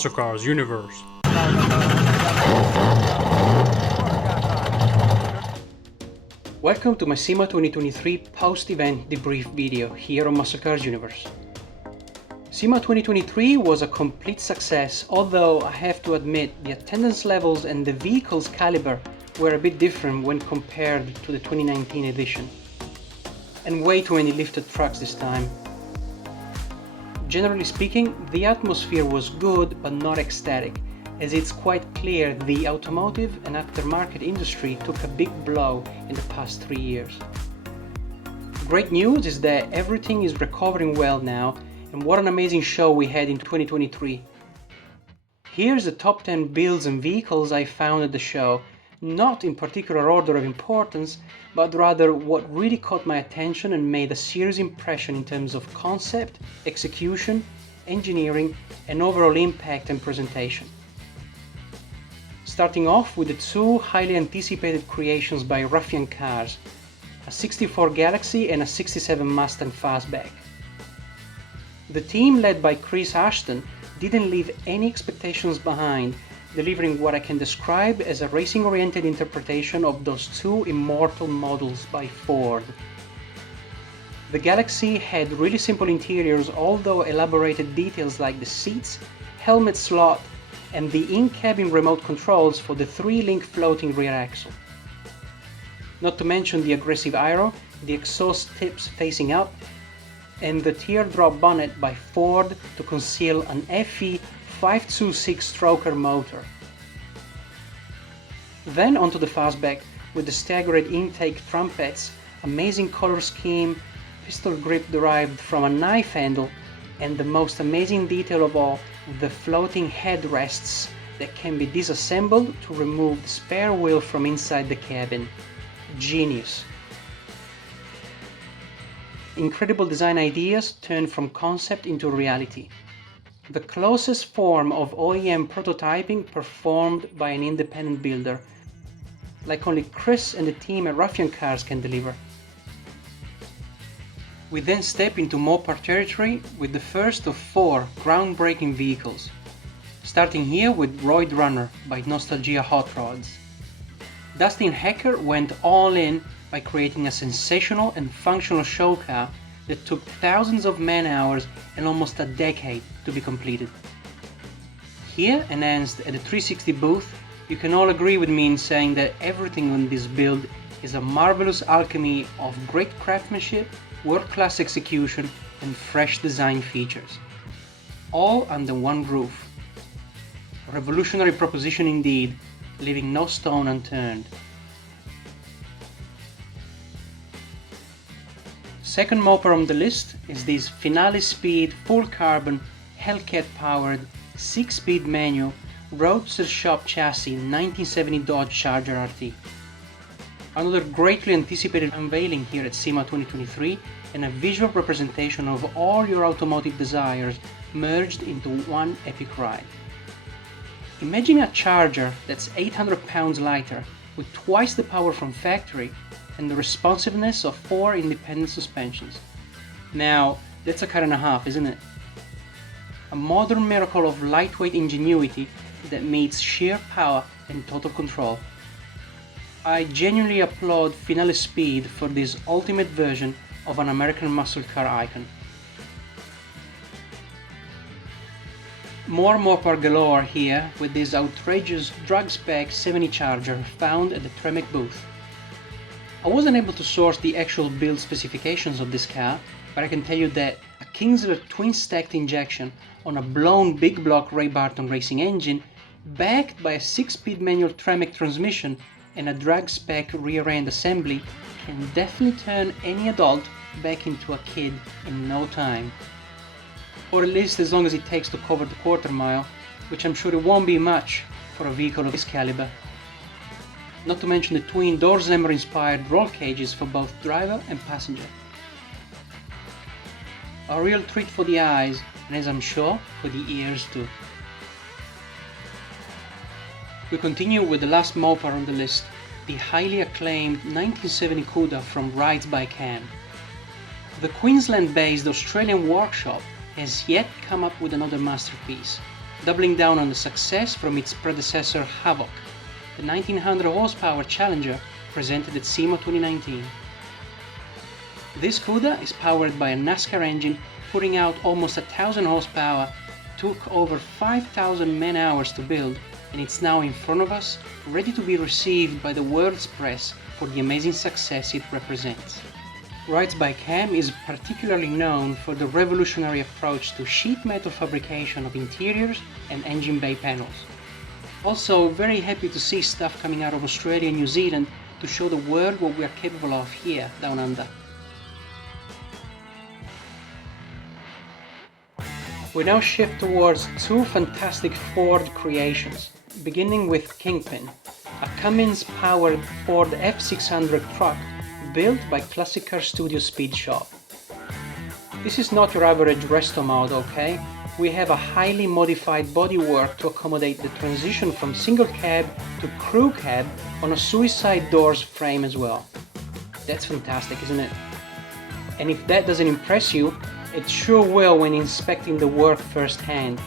muscle cars universe. Welcome to my SEMA 2023 post-event debrief video here on Muscle Cars Universe. SEMA 2023 was a complete success, although I have to admit the attendance levels and the vehicle's caliber were a bit different when compared to the 2019 edition. And way too many lifted trucks this time. Generally speaking, the atmosphere was good but not ecstatic, as it's quite clear the automotive and aftermarket industry took a big blow in the past 3 years. Great news is that everything is recovering well now, and what an amazing show we had in 2023. Here's the top 10 builds and vehicles I found at the show, not in particular order of importance, but rather what really caught my attention and made a serious impression in terms of concept, execution, engineering, and overall impact and presentation. Starting off with the two highly anticipated creations by Ruffian Cars, a 64 Galaxy and a 67 Mustang Fastback. The team led by Chris Ashton didn't leave any expectations behind, delivering what I can describe as a racing-oriented interpretation of those two immortal models by Ford. The Galaxy had really simple interiors, although elaborated details like the seats, helmet slot, and the in-cabin remote controls for the 3-link floating rear axle. Not to mention the aggressive aero, the exhaust tips facing up, and the teardrop bonnet by Ford to conceal an FE 526 stroker motor. Then onto the Fastback with the staggered intake trumpets, amazing color scheme, pistol grip derived from a knife handle, and the most amazing detail of all, the floating headrests that can be disassembled to remove the spare wheel from inside the cabin. Genius. Incredible design ideas turned from concept into reality. The closest form of OEM prototyping performed by an independent builder, like only Chris and the team at Ruffian Cars can deliver. We then step into Mopar territory with the first of 4 groundbreaking vehicles, starting here with Roid Runner by Nostalgia Hot Rods. Dustin Hecker went all in by creating a sensational and functional show car that took thousands of man-hours and almost a decade to be completed. Here, enhanced at the 360 booth, you can all agree with me in saying that everything on this build is a marvelous alchemy of great craftsmanship, world-class execution, and fresh design features. All under one roof. A revolutionary proposition indeed, leaving no stone unturned. Second Mopar on the list is this Finale Speed full carbon Hellcat powered 6-speed manual Roadster Shop chassis 1970 Dodge Charger RT. Another greatly anticipated unveiling here at SEMA 2023 and a visual representation of all your automotive desires merged into one epic ride. Imagine a Charger that's 800 pounds lighter with twice the power from factory and the responsiveness of 4 independent suspensions. Now, that's a car and a half, isn't it? A modern miracle of lightweight ingenuity that meets sheer power and total control. I genuinely applaud Finale Speed for this ultimate version of an American muscle car icon. More Mopar galore here with this outrageous drag spec 70 Charger found at the Tremec booth. I wasn't able to source the actual build specifications of this car, but I can tell you that a Kinsler twin-stacked injection on a blown big block Ray Barton racing engine, backed by a 6-speed manual Tremec transmission and a drag spec rear-end assembly, can definitely turn any adult back into a kid in no time. Or at least as long as it takes to cover the quarter mile, which I'm sure it won't be much for a vehicle of this caliber. Not to mention the twin door slammer inspired roll cages for both driver and passenger. A real treat for the eyes, and as I'm sure, for the ears too. We continue with the last Mopar on the list, the highly acclaimed 1970 Cuda from Rides by Cam. The Queensland-based Australian workshop has yet come up with another masterpiece, doubling down on the success from its predecessor Havoc, the 1900 horsepower Challenger presented at SEMA 2019. This CUDA is powered by a NASCAR engine putting out almost 1000 horsepower, took over 5000 man-hours to build, and it's now in front of us, ready to be received by the world's press for the amazing success it represents. Rides by Cam is particularly known for the revolutionary approach to sheet metal fabrication of interiors and engine bay panels. Also very happy to see stuff coming out of Australia and New Zealand to show the world what we are capable of here down under. We now shift towards two fantastic Ford creations, beginning with Kingpin, a Cummins-powered Ford F600 truck built by Classic Car Studio Speed Shop. This is not your average resto mod, okay? We have a highly modified bodywork to accommodate the transition from single cab to crew cab on a suicide doors frame as well. That's fantastic, isn't it? And if that doesn't impress you, it sure will when inspecting the work firsthand.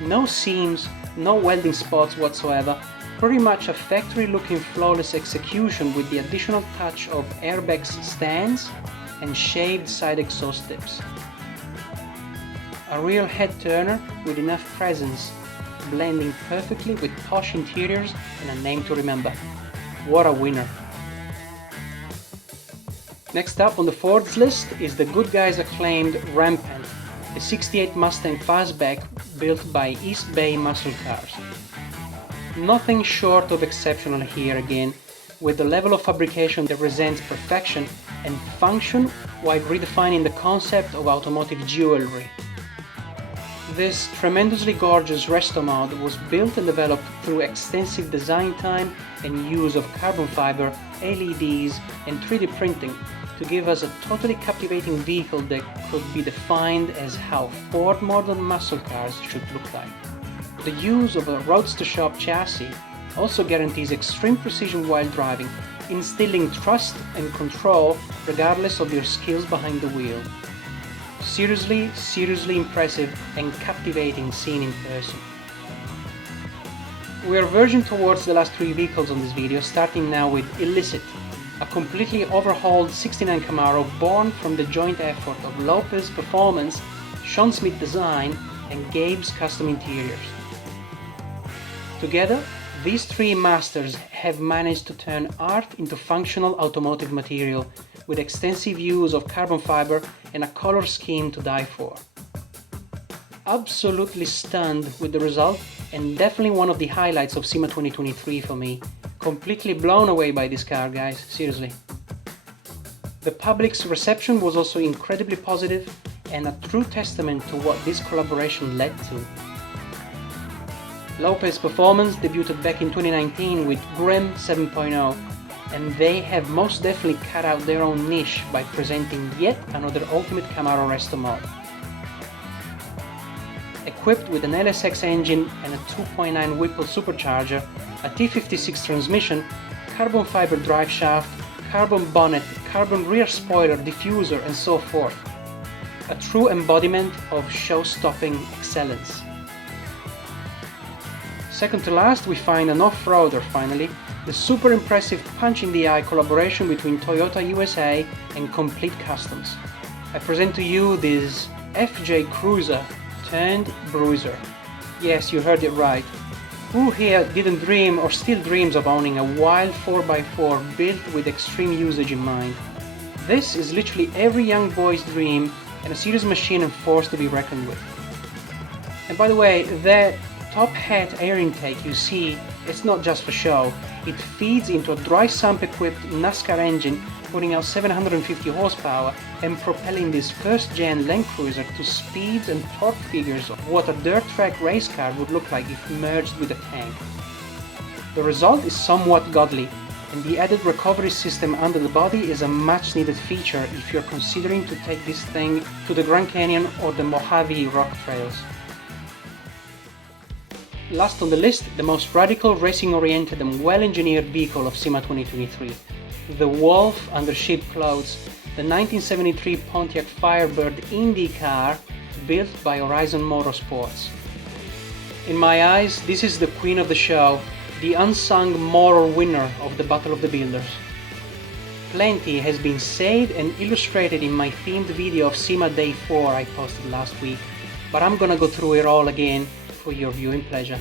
No seams, no welding spots whatsoever, pretty much a factory-looking flawless execution with the additional touch of airbags stands and shaved side exhaust tips. A real head-turner with enough presence, blending perfectly with posh interiors and a name to remember. What a winner! Next up on the Ford's list is the good guys acclaimed Rampant, a 68 Mustang fastback built by East Bay Muscle Cars. Nothing short of exceptional here again, with the level of fabrication that presents perfection and function while redefining the concept of automotive jewelry. This tremendously gorgeous resto mod was built and developed through extensive design time and use of carbon fiber, LEDs and 3D printing to give us a totally captivating vehicle that could be defined as how Ford modern muscle cars should look like. The use of a Roadster Shop chassis also guarantees extreme precision while driving, instilling trust and control regardless of your skills behind the wheel. Seriously impressive and captivating seen in person. We are verging towards the last three vehicles on this video, starting now with Illicit, a completely overhauled 69 Camaro born from the joint effort of Lopez Performance, Sean Smith Design and Gabe's Custom Interiors. Together, these three masters have managed to turn art into functional automotive material with extensive use of carbon fiber and a color scheme to die for. Absolutely stunned with the result and definitely one of the highlights of SEMA 2023 for me. Completely blown away by this car, guys, seriously. The public's reception was also incredibly positive and a true testament to what this collaboration led to. Lopez Performance debuted back in 2019 with Grim 7.0, and they have most definitely cut out their own niche by presenting yet another ultimate Camaro resto mod. Equipped with an LSX engine and a 2.9 Whipple supercharger, a T56 transmission, carbon fiber drive shaft, carbon bonnet, carbon rear spoiler, diffuser and so forth. A true embodiment of show-stopping excellence. Second to last, we find an off-roader finally, the super impressive punch-in-the-eye collaboration between Toyota USA and Complete Customs. I present to you this FJ Cruiser turned Bruiser. Yes, you heard it right. Who here didn't dream or still dreams of owning a wild 4x4 built with extreme usage in mind? This is literally every young boy's dream and a serious machine and force to be reckoned with. And by the way, that top hat air intake you see, it's not just for show. It feeds into a dry sump equipped NASCAR engine, putting out 750 horsepower and propelling this first-gen Land Cruiser to speeds and torque figures of what a dirt track race car would look like if merged with a tank. The result is somewhat godly, and the added recovery system under the body is a much-needed feature if you're considering to take this thing to the Grand Canyon or the Mojave rock trails. Last on the list, the most radical, racing-oriented and well-engineered vehicle of SEMA 2023. The wolf under sheep clothes, the 1973 Pontiac Firebird Indy car built by Horizon Motorsports. In my eyes, this is the queen of the show, the unsung moral winner of the Battle of the Builders. Plenty has been said and illustrated in my themed video of SEMA Day 4 I posted last week, but I'm gonna go through it all again for your viewing pleasure.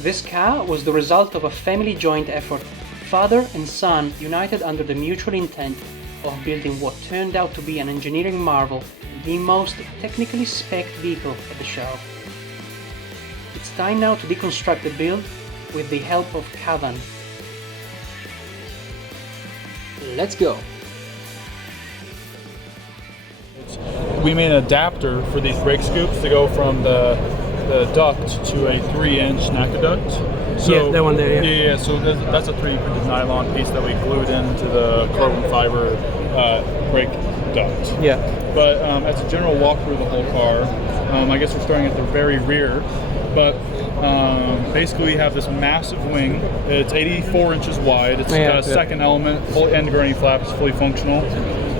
This car was the result of a family joint effort, father and son united under the mutual intent of building what turned out to be an engineering marvel, the most technically spec'd vehicle at the show. It's time now to deconstruct the build with the help of Kavan. Let's go! We made an adapter for these brake scoops to go from the duct to a 3-inch NACA duct. So, yeah, that one there, yeah. So that's a 3D printed nylon piece that we glued into the carbon fiber brake duct. Yeah. But as a general walkthrough of the whole car, I guess we're starting at the very rear. But basically we have this massive wing. It's 84 inches wide. It's got a second element, full end gurney flaps, fully functional.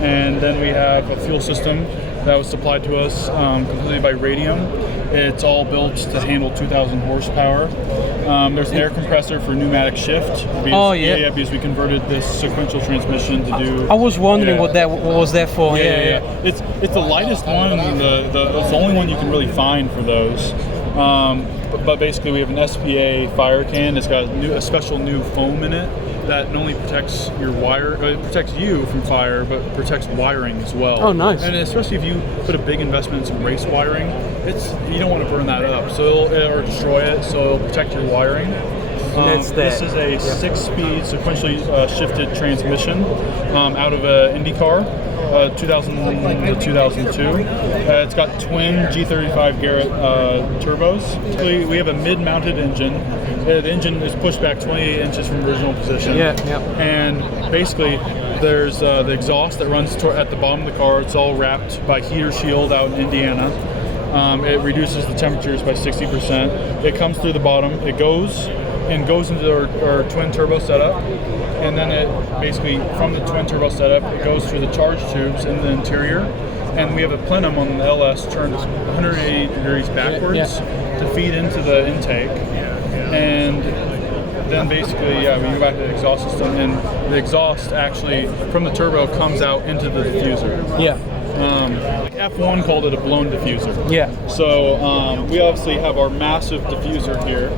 And then we have a fuel system that was supplied to us completely by Radium. It's all built to handle 2,000 horsepower. There's an air compressor for pneumatic shift. Because, because we converted this sequential transmission to do. I was wondering what was that for. It's the lightest one. It's the only one you can really find for those. But basically, we have an SPA fire can. It's got a special new foam in it that not only protects your wire, it protects you from fire, but protects wiring as well. Oh, nice! And especially if you put a big investment in some race wiring, you don't want to burn that up, or destroy it. So it'll protect your wiring. This is a 6-speed sequentially shifted transmission out of an Indy car, 2000 to 2002. It's got twin G35 Garrett turbos. We have a mid-mounted engine. The engine is pushed back 28 inches from original position. And basically, there's the exhaust that runs at the bottom of the car. It's all wrapped by heater shield out in Indiana. It reduces the temperatures by 60%. It comes through the bottom. It goes into our twin turbo setup, and then it basically, from the twin turbo setup, it goes through the charge tubes in the interior, and we have a plenum on the LS turned 180 degrees backwards to feed into the intake, and then basically, we go back to the exhaust system, and the exhaust actually, from the turbo, comes out into the diffuser. F1 called it a blown diffuser. So we obviously have our massive diffuser here.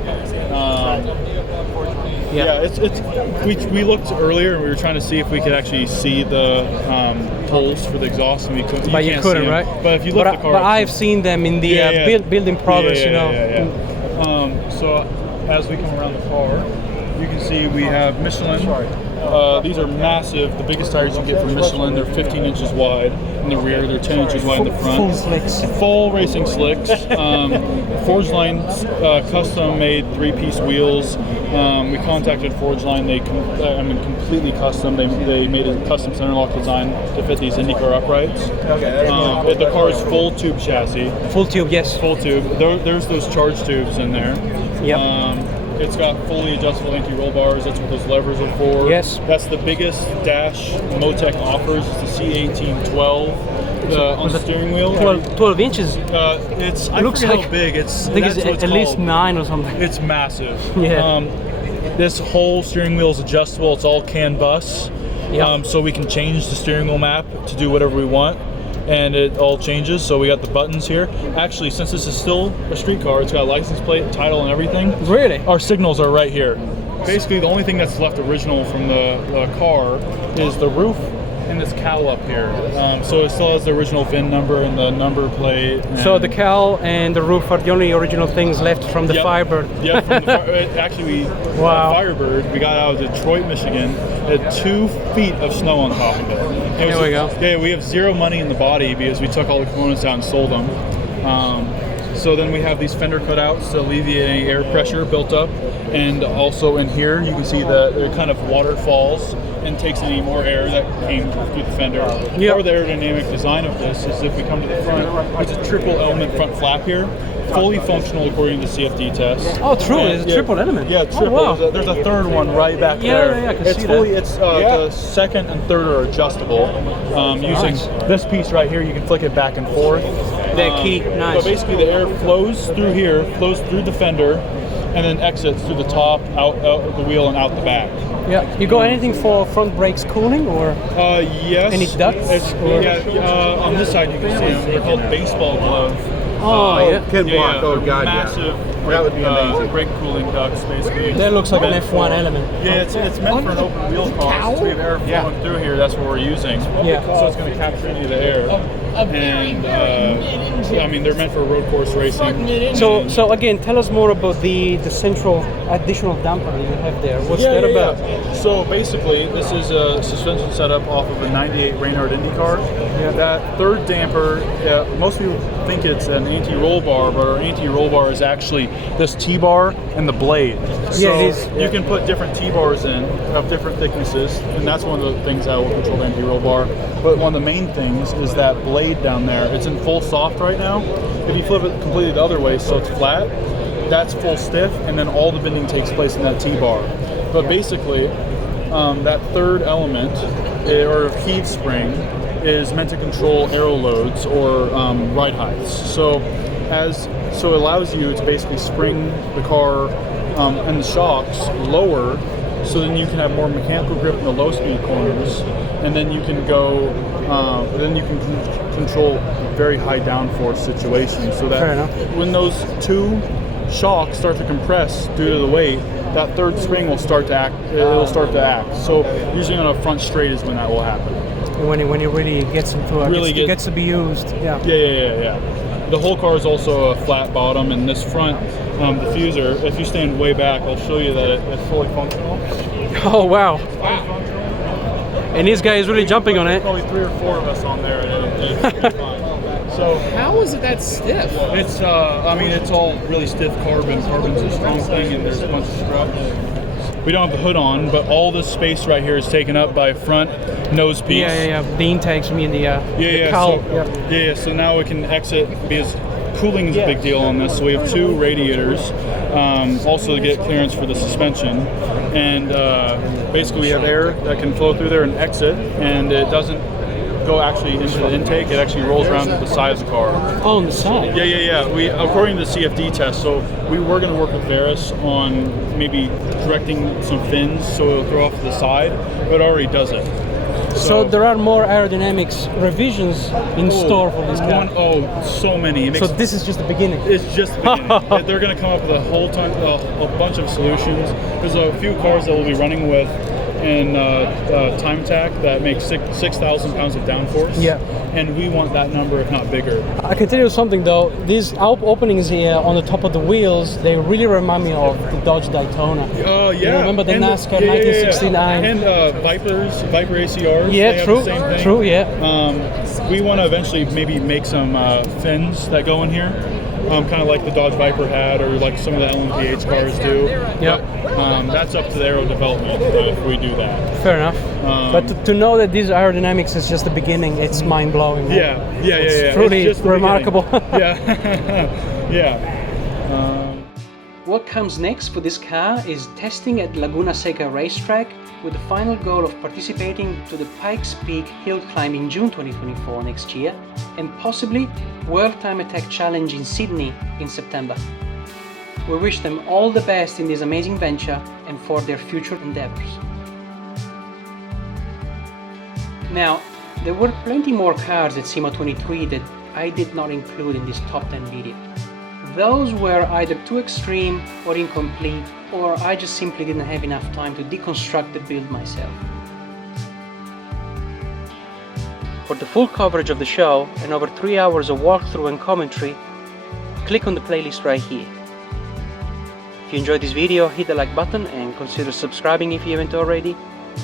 We looked earlier and we were trying to see if we could actually see the holes for the exhaust, and we couldn't. But you couldn't, right? But if you look at the car, but I've seen them in the building progress, So as we come around the car, you can see we have Michelin. These are massive, the biggest tires you get from Michelin. They're 15 inches wide in the rear, they're 10 inches wide in the front. Full slicks. Full racing slicks. Forge Line custom made 3-piece wheels. We contacted Forge Line, completely custom. They made a custom center lock design to fit these IndyCar uprights. The car is full tube chassis. Full tube, yes. Full tube. There's those charge tubes in there. It's got fully adjustable anti-roll bars. That's what those levers are for. Yes. That's the biggest dash Motec offers. It's the C1812 on the steering wheel. 12 inches. I looks like how big. I think it's at least 9 or something. It's massive. This whole steering wheel is adjustable. It's all CAN bus. So we can change the steering wheel map to do whatever we want. And it all changes, so we got the buttons here. Actually, since this is still a street car, it's got a license plate, title, and everything. Really? Our signals are right here. Basically, the only thing that's left original from the car is the roof and this cowl up here. So it still has the original VIN number and the number plate. So the cowl and the roof are the only original things left from the Firebird. From the Firebird, we got out of Detroit, Michigan. It had 2 feet of snow on top of it. There we go. Yeah, we have zero money in the body because we took all the components out and sold them. So then we have these fender cutouts to alleviate any air pressure built up. And also in here, you can see that it kind of waterfalls and takes any more air that came through the fender. Part of the aerodynamic design of this is if we come to the front, there's a triple element front flap here. fully functional according to the CFD test. Oh, true. And, It's a triple element. Yeah, triple. Oh, wow. There's a third one right back there. Yeah, I can it's see fully, that. It's the second and third are adjustable. Using this piece right here, you can flick it back and forth. The key, nice. So basically, the air flows through here, flows through the fender, and then exits through the top, out of the wheel, and out the back. Yeah. You got anything for front brakes cooling or? Yes. Any ducts? On this side you can see them. They're called baseball glove. Oh, yeah. Can walk. Oh God, massive That would be amazing. brake cooling ducts, basically. That looks like an Meant F1 for- element. Yeah, it's meant for an open wheel car. Since we have air flowing through here, that's what we're using. Yeah. So it's going to capture any of the air. And I mean, they're meant for road course racing. So again, tell us more about the central additional damper that you have there. What's that about? Yeah. So basically, this is a suspension setup off of a '98 Reynard Indy car. Yeah. That third damper, most people think it's an anti-roll bar, but our anti-roll bar is actually this T-bar and the blade. So it is. you can put different T-bars in of different thicknesses, and that's one of the things that will control the anti-roll bar. But one of the main things is that blade down there. It's in full soft right now. If you flip it completely the other way so it's flat, that's full stiff, and then all the bending takes place in that T-bar. But basically, that third element, or heat spring, is meant to control aero loads or ride heights. So it allows you to basically spring the car and the shocks lower, so then you can have more mechanical grip in the low speed corners, and then you can go, control very high downforce situations. So Fair that enough. when those two shocks start to compress due to the weight, that third spring will start to act. It'll start to act. So usually on a front straight is when that will happen. When it really gets into gets to be used. Yeah. Yeah. The whole car is also a flat bottom, and this front diffuser, if you stand way back, I'll show you that it's fully functional. Oh wow. And this guy is really jumping on it. Probably 3 or 4 of us on there, and it's fine. So How is it that stiff? it's, it's all really stiff carbon. Carbon's a strong thing, and there's a bunch of struts. We don't have the hood on, but all this space right here is taken up by front nose piece. Yeah. The intakes, the cowl. So now we can exit because cooling is a big deal on this. So we have 2 radiators, also to get clearance for the suspension, and basically we have air that can flow through there and exit, and it doesn't go actually into the intake. It actually rolls around to the side of the car. Oh, on the side. Yeah. We, according to the CFD test, so we were going to work with Varus on maybe directing some fins so it'll throw off to the side, but it already does it. So there are more aerodynamics revisions in store for this car. So many. It makes, So this is just the beginning. it's just the beginning. They're going to come up with a bunch of solutions. There's a few cars that we'll be running with in time attack that makes 6,000 pounds of downforce. Yeah. And we want that number, if not bigger. I can tell you something though, these openings here on the top of the wheels, they really remind me of the Dodge Daytona. Oh, yeah. You remember the And NASCAR 1969? And Viper ACRs. Yeah, they have true, the same thing. true, yeah. We want to eventually maybe make some fins that go in here, kind of like the Dodge Viper had, or like some of the LMPH cars do. Yep. But, that's up to the aero development if we do that. Fair enough. But to know that these aerodynamics is just the beginning, it's mind-blowing. Man. Yeah. It's truly just the remarkable. beginning. Yeah. What comes next for this car is testing at Laguna Seca racetrack with the final goal of participating to the Pikes Peak hill climb in June 2024 next year, and possibly World Time Attack Challenge in Sydney in September. We wish them all the best in this amazing venture and for their future endeavors. Now, there were plenty more cars at SEMA 23 that I did not include in this top 10 video. Those were either too extreme or incomplete, or I just simply didn't have enough time to deconstruct the build myself. For the full coverage of the show and over 3 hours of walkthrough and commentary, click on the playlist right here. If you enjoyed this video, hit the like button and consider subscribing if you haven't already.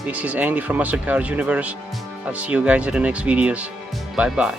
This is Andy from Muscle Cars Universe. I'll see you guys in the next videos. Bye bye.